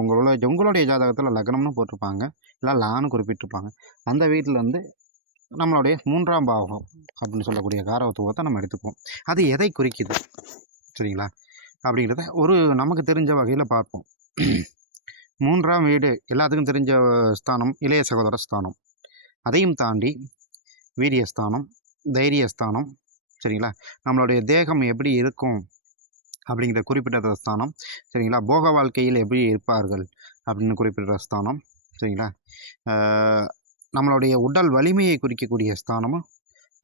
உங்களுடைய ஜாதகத்தில் லக்னம்னு போட்டிருப்பாங்க, இல்லை லான்னு குறிப்பிட்டிருப்பாங்க. அந்த வீட்டில் வந்து நம்மளுடைய 3ஆம் பாவம் அப்படின்னு சொல்லக்கூடிய காரகத்துவத்தை நம்ம எடுத்துக்குவோம். அது எதை குறிக்குது சரிங்களா அப்படிங்கிறத ஒரு நமக்கு தெரிஞ்ச வகையில் பார்ப்போம். 3ஆம் வீடு எல்லாத்துக்கும் தெரிஞ்ச ஸ்தானம் இளைய சகோதர ஸ்தானம். அதையும் தாண்டி வீரியஸ்தானம், தைரியஸ்தானம் சரிங்களா. நம்மளுடைய தேகம் எப்படி இருக்கும் அப்படிங்கிற குறிப்பிட்ட ஸ்தானம் சரிங்களா. போக வாழ்க்கையில் எப்படி இருப்பார்கள் அப்படின்னு குறிப்பிட்ட ஸ்தானம் சரிங்களா. நம்மளுடைய உடல் வலிமையை குறிக்கக்கூடிய ஸ்தானமும்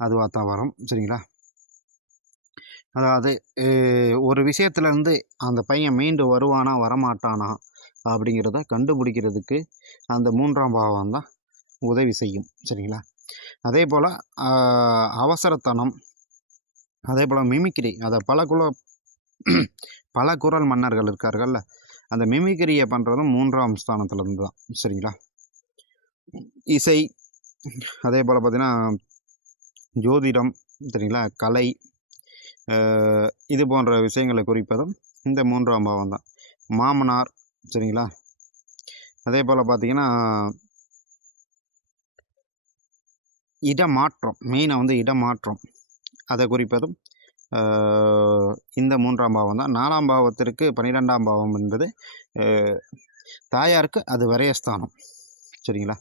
அதுவாக தான் வரும் சரிங்களா. அதாவது ஒரு விஷயத்துலேருந்து அந்த பையன் மீண்டு வருவானா வரமாட்டானா அப்படிங்கிறத கண்டுபிடிக்கிறதுக்கு அந்த 3ஆம் பாவம் தான் உதவி செய்யும் சரிங்களா. அதே போல் அவசரத்தனம், அதே போல் மிமிக்ரி, அதை பல குரல் மன்னர்கள் இருக்கார்கள்ல, அந்த மிமிக்ரியை பண்ணுறதும் 3ஆம் ஸ்தானத்துலேருந்து தான் சரிங்களா. இசை, அதே போல் பார்த்திங்கன்னா ஜோதிடம் சரிங்களா, கலை, இது போன்ற விஷயங்களை குறிப்பதும் இந்த 3ஆம் பாவம் தான். மாமனார் சரிங்களா. அதே போல் பார்த்திங்கன்னா இடமாற்றம், மெயினாக வந்து இடமாற்றம், அதை குறிப்பதும் இந்த 3ஆம் பாவம் தான். 4ஆம் பாவத்திற்கு 12ஆம் பாவம் என்பது தாயாருக்கு அது விரயஸ்தானம் சரிங்களா.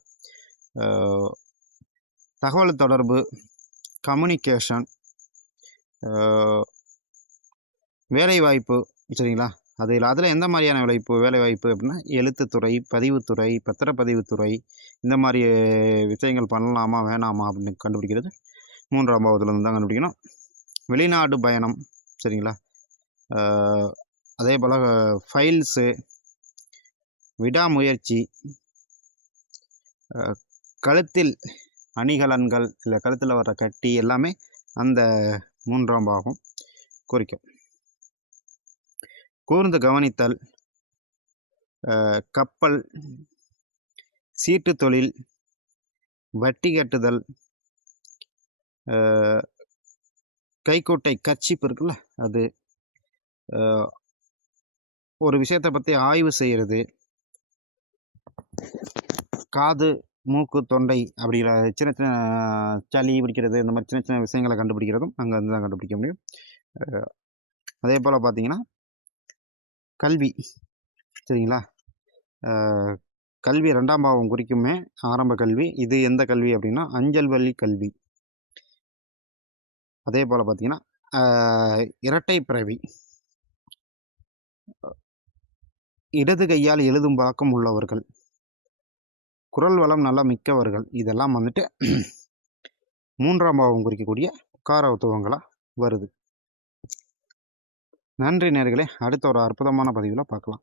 தகவல் தொடர்பு, கம்யூனிகேஷன், வேலைவாய்ப்பு சரிங்களா. அதில் எந்த மாதிரியான வேலைவாய்ப்பு அப்படின்னா எழுத்துத்துறை, பதிவுத்துறை, பத்திரப்பதிவுத்துறை, இந்த மாதிரி விஷயங்கள் பண்ணலாமா வேணாமா அப்படின்னு கண்டுபிடிக்கிறது 3ஆம் பாவத்துலேருந்து தான் கண்டுபிடிக்கணும். வெளிநாடு பயணம் சரிங்களா. அதே போல் ஃபைல்ஸு, விடாமுயற்சி, கழுத்தில் அணிகலன்கள், இல்லை கழுத்தில் வர்ற கட்டி எல்லாமே அந்த 3ஆம் பாவம் குறிக்கும். கூர்ந்து கவனித்தல், கப்பல், சீட்டு தொழில், வட்டி கட்டுதல், கைக்குட்டை கர்ச்சீப் இருக்குல்ல அது, ஒரு விஷயத்தை பற்றி ஆய்வு செய்கிறது, காது, மூக்கு, தொண்டை அப்படிங்கிற சின்ன சின்ன சளி பிடிக்கிறது, இந்த மாதிரி சின்ன சின்ன விஷயங்களை கண்டுபிடிக்கிறதும் அங்கே வந்து தான் கண்டுபிடிக்க முடியும். அதே போல் பார்த்திங்கன்னா கல்வி சரிங்களா. கல்வி 2ஆம் பாவம் குறிக்குமே ஆரம்ப கல்வி. இது எந்த கல்வி அப்படின்னா அஞ்சல் வழி கல்வி. அதே போல் பார்த்திங்கன்னா இரட்டை பிறவி, இடது கையால் எழுதும் பழக்கம் உள்ளவர்கள், குரல் வளம் நல்லா மிக்கவர்கள், இதெல்லாம் வந்துட்டு 3ஆம் பாவம் குறிக்கக்கூடிய காரகத்துவங்களாக வருது. நன்றி நேயர்களே. அடுத்த ஒரு அற்புதமான பதிவில் பார்க்கலாம்.